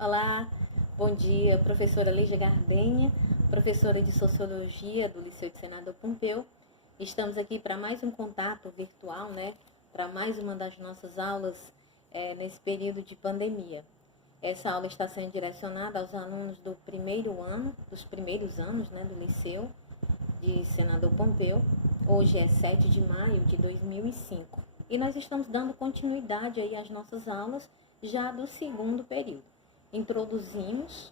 Olá, bom dia, professora Lígia Gardenha, professora de Sociologia do Liceu de Senador Pompeu. Estamos aqui para mais um contato virtual, para mais uma das nossas aulas nesse período de pandemia. Essa aula está sendo direcionada aos alunos do primeiro ano, dos primeiros anos, do Liceu de Senador Pompeu. Hoje é 7 de maio de 2005 e nós estamos dando continuidade aí às nossas aulas já do segundo período. Introduzimos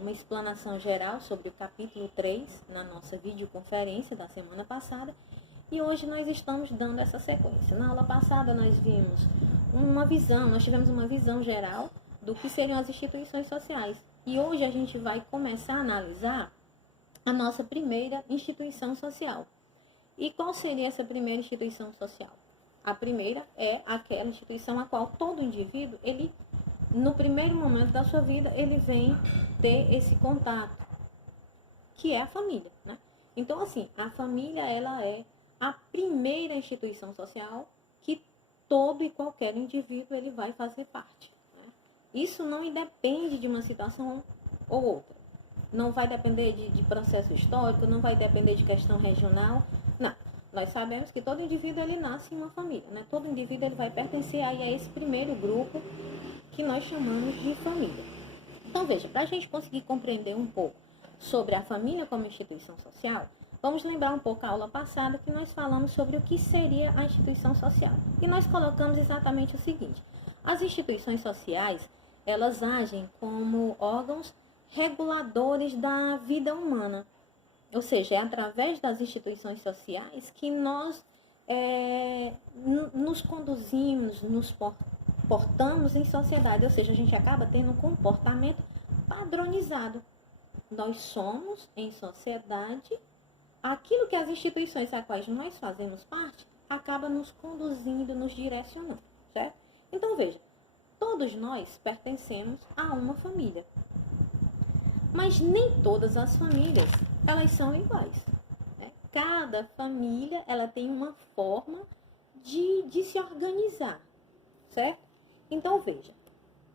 uma explanação geral sobre o capítulo 3 na nossa videoconferência da semana passada e hoje nós estamos dando essa sequência. Na aula passada nós tivemos uma visão geral do que seriam as instituições sociais e hoje a gente vai começar a analisar a nossa primeira instituição social. E qual seria essa primeira instituição social? A primeira é aquela instituição a qual todo indivíduo, no primeiro momento da sua vida, ele vem ter esse contato, que é a família, Então, assim, a família, ela é a primeira instituição social que todo e qualquer indivíduo, ele vai fazer parte, Isso não independe de uma situação ou outra. Não vai depender de processo histórico, não vai depender de questão regional, não. Nós sabemos que todo indivíduo, ele nasce em uma família, Todo indivíduo, ele vai pertencer aí a esse primeiro grupo que nós chamamos de família. Então, veja, para a gente conseguir compreender um pouco sobre a família como instituição social, vamos lembrar um pouco a aula passada que nós falamos sobre o que seria a instituição social. E nós colocamos exatamente o seguinte: as instituições sociais, elas agem como órgãos reguladores da vida humana. Ou seja, é através das instituições sociais que nós nos conduzimos, nos portamos em sociedade. Ou seja, a gente acaba tendo um comportamento padronizado. Nós somos, em sociedade, aquilo que as instituições a quais nós fazemos parte acaba nos conduzindo, nos direcionando, certo? Então, veja, todos nós pertencemos a uma família. Mas nem todas as famílias, elas são iguais. Cada família, ela tem uma forma de se organizar, certo? Então, veja,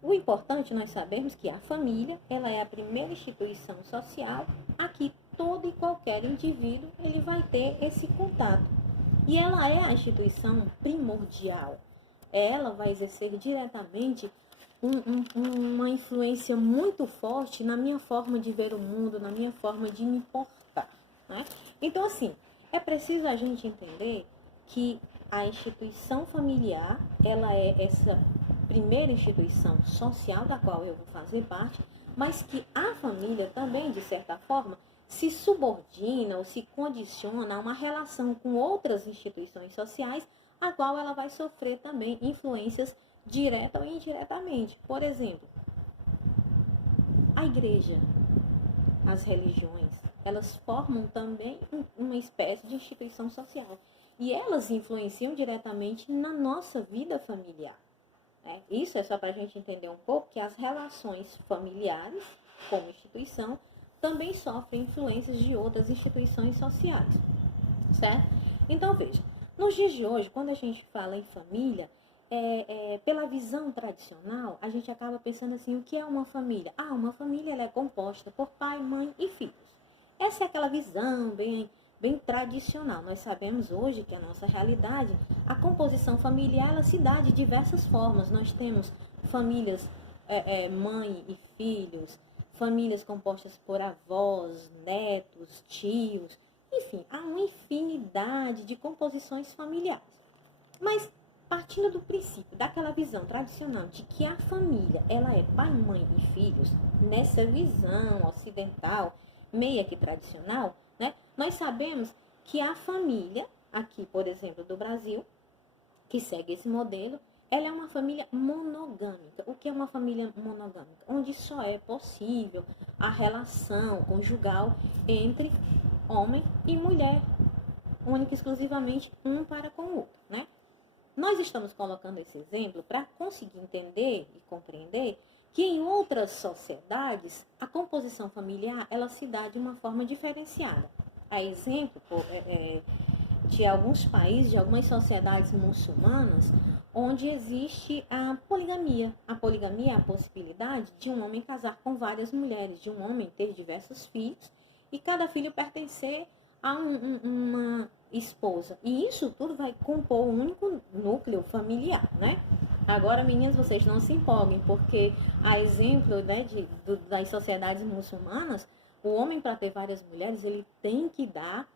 o importante nós sabemos que a família, ela é a primeira instituição social a que todo e qualquer indivíduo, ele vai ter esse contato. E ela é a instituição primordial. Ela vai exercer diretamente uma influência muito forte na minha forma de ver o mundo, na minha forma de me portar, Então, assim, é preciso a gente entender que a instituição familiar, ela é essa primeira instituição social da qual eu vou fazer parte, mas que a família também, de certa forma, se subordina ou se condiciona a uma relação com outras instituições sociais, a qual ela vai sofrer também influências direta ou indiretamente. Por exemplo, a igreja, as religiões, elas formam também uma espécie de instituição social. E elas influenciam diretamente na nossa vida familiar. Isso é só para a gente entender um pouco que as relações familiares, como instituição, também sofrem influências de outras instituições sociais, certo? Então, veja, nos dias de hoje, quando a gente fala em família, pela visão tradicional, a gente acaba pensando assim, o que é uma família? Uma família, ela é composta por pai, mãe e filhos. Essa é aquela visão bem tradicional. Nós sabemos hoje que a nossa realidade, a composição familiar, ela se dá de diversas formas. Nós temos famílias mãe e filhos, famílias compostas por avós, netos, tios, enfim, há uma infinidade de composições familiares. Mas, partindo do princípio, daquela visão tradicional de que a família, ela é pai, mãe e filhos, nessa visão ocidental, meia que tradicional, nós sabemos que a família, aqui, por exemplo, do Brasil, que segue esse modelo, ela é uma família monogâmica. O que é uma família monogâmica? Onde só é possível a relação conjugal entre homem e mulher, única e exclusivamente um para com o outro, Nós estamos colocando esse exemplo para conseguir entender e compreender que em outras sociedades a composição familiar ela se dá de uma forma diferenciada. A exemplo de alguns países, de algumas sociedades muçulmanas, onde existe a poligamia. A poligamia é a possibilidade de um homem casar com várias mulheres, de um homem ter diversos filhos e cada filho pertencer a uma esposa. E isso tudo vai compor um único núcleo familiar, né? Agora, meninas, vocês não se empolguem, porque a exemplo, né, das sociedades muçulmanas, o homem, para ter várias mulheres, ele tem que dar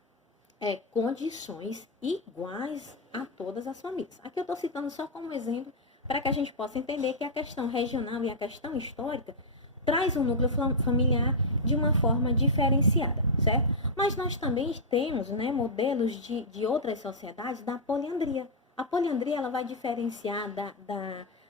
condições iguais a todas as famílias. Aqui eu estou citando só como exemplo para que a gente possa entender que a questão regional e a questão histórica traz um núcleo familiar de uma forma diferenciada, certo? Mas nós também temos, né, modelos de outras sociedades da poliandria. A poliandria ela vai diferenciar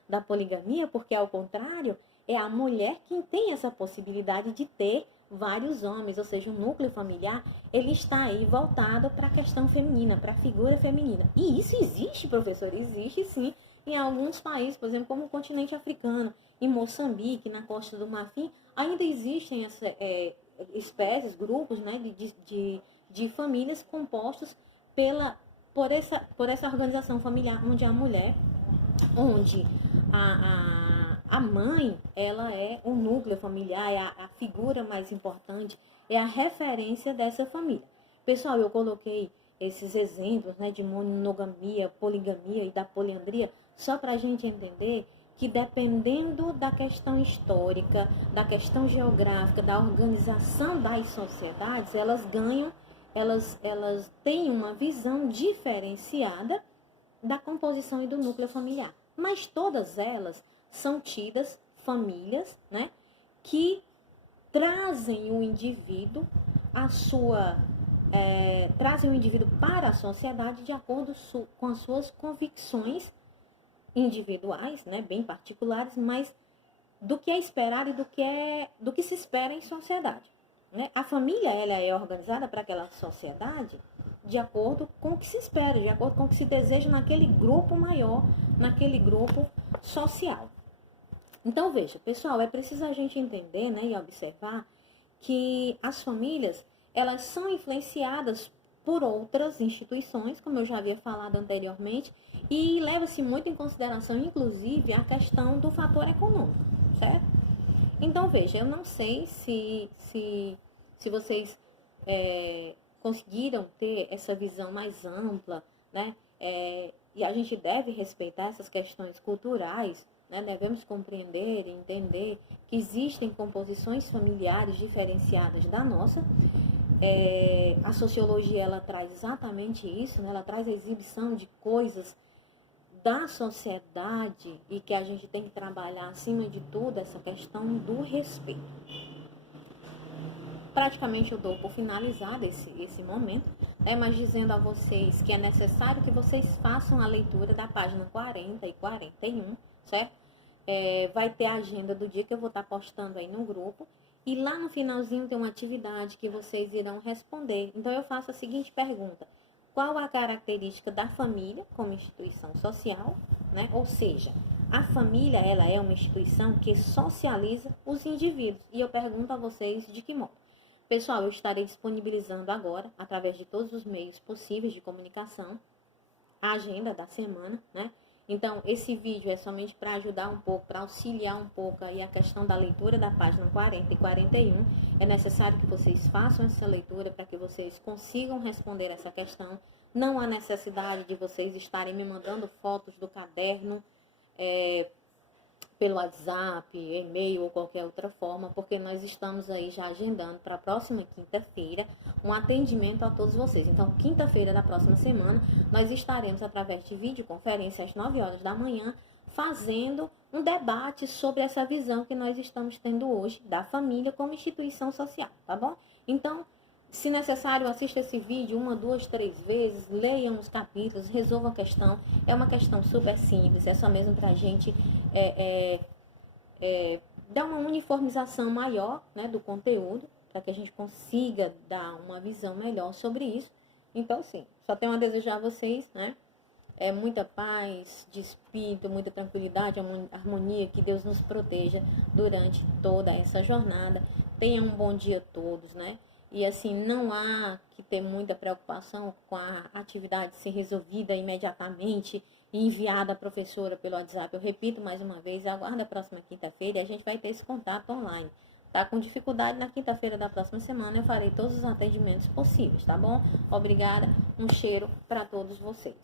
da poligamia, porque ao contrário, é a mulher quem tem essa possibilidade de ter vários homens, ou seja, o núcleo familiar, ele está aí voltado para a questão feminina, para a figura feminina. E isso existe, professor, existe sim, em alguns países, por exemplo, como o continente africano, em Moçambique, na Costa do Marfim, ainda existem espécies, grupos, né, de famílias compostos por essa organização familiar, onde a mulher, onde a mãe, ela é o núcleo familiar, é a figura mais importante, é a referência dessa família. Pessoal, eu coloquei esses exemplos, né, de monogamia, poligamia e da poliandria, só para a gente entender que dependendo da questão histórica, da questão geográfica, da organização das sociedades, elas têm uma visão diferenciada da composição e do núcleo familiar. Mas todas elas são tidas famílias, né, que trazem o indivíduo trazem o indivíduo para a sociedade de acordo com as suas convicções individuais, né, bem particulares, mas do que é esperado e do que se espera em sociedade, né? A família ela é organizada para aquela sociedade de acordo com o que se espera, de acordo com o que se deseja naquele grupo maior, naquele grupo social. Então, veja, pessoal, é preciso a gente entender, né, e observar que as famílias, elas são influenciadas por outras instituições, como eu já havia falado anteriormente, e leva-se muito em consideração, inclusive, a questão do fator econômico, certo? Então, veja, eu não sei se vocês conseguiram ter essa visão mais ampla, né? E a gente deve respeitar essas questões culturais, né? Devemos compreender e entender que existem composições familiares diferenciadas da nossa. A sociologia ela traz exatamente isso, né? Ela traz a exibição de coisas da sociedade e que a gente tem que trabalhar acima de tudo essa questão do respeito. Praticamente eu dou por finalizado esse momento, né? Mas dizendo a vocês que é necessário que vocês façam a leitura da página 40 e 41, certo? Vai ter a agenda do dia que eu vou estar postando aí no grupo. E lá no finalzinho tem uma atividade que vocês irão responder. Então eu faço a seguinte pergunta: qual a característica da família como instituição social, né? Ou seja, a família ela é uma instituição que socializa os indivíduos. E eu pergunto a vocês de que modo. Pessoal, eu estarei disponibilizando agora, através de todos os meios possíveis de comunicação, a agenda da semana, né? Então, esse vídeo é somente para ajudar um pouco, para auxiliar um pouco aí a questão da leitura da página 40 e 41. É necessário que vocês façam essa leitura para que vocês consigam responder essa questão. Não há necessidade de vocês estarem me mandando fotos do caderno pelo WhatsApp, e-mail ou qualquer outra forma, porque nós estamos aí já agendando para a próxima quinta-feira um atendimento a todos vocês. Então, quinta-feira da próxima semana, nós estaremos, através de videoconferência, às 9 horas da manhã, fazendo um debate sobre essa visão que nós estamos tendo hoje da família como instituição social, tá bom? Então, se necessário, assista esse vídeo 1, 2, 3 vezes, leiam os capítulos, resolvam a questão. É uma questão super simples, é só mesmo para a gente dar uma uniformização maior, né, do conteúdo, para que a gente consiga dar uma visão melhor sobre isso. Então, sim, só tenho a desejar a vocês, né, muita paz de espírito, muita tranquilidade, harmonia, que Deus nos proteja durante toda essa jornada. Tenham um bom dia a todos, né? E assim, não há que ter muita preocupação com a atividade ser resolvida imediatamente e enviada à professora pelo WhatsApp. Eu repito mais uma vez, aguarde a próxima quinta-feira e a gente vai ter esse contato online. Tá com dificuldade, na quinta-feira da próxima semana eu farei todos os atendimentos possíveis, tá bom? Obrigada, um cheiro para todos vocês.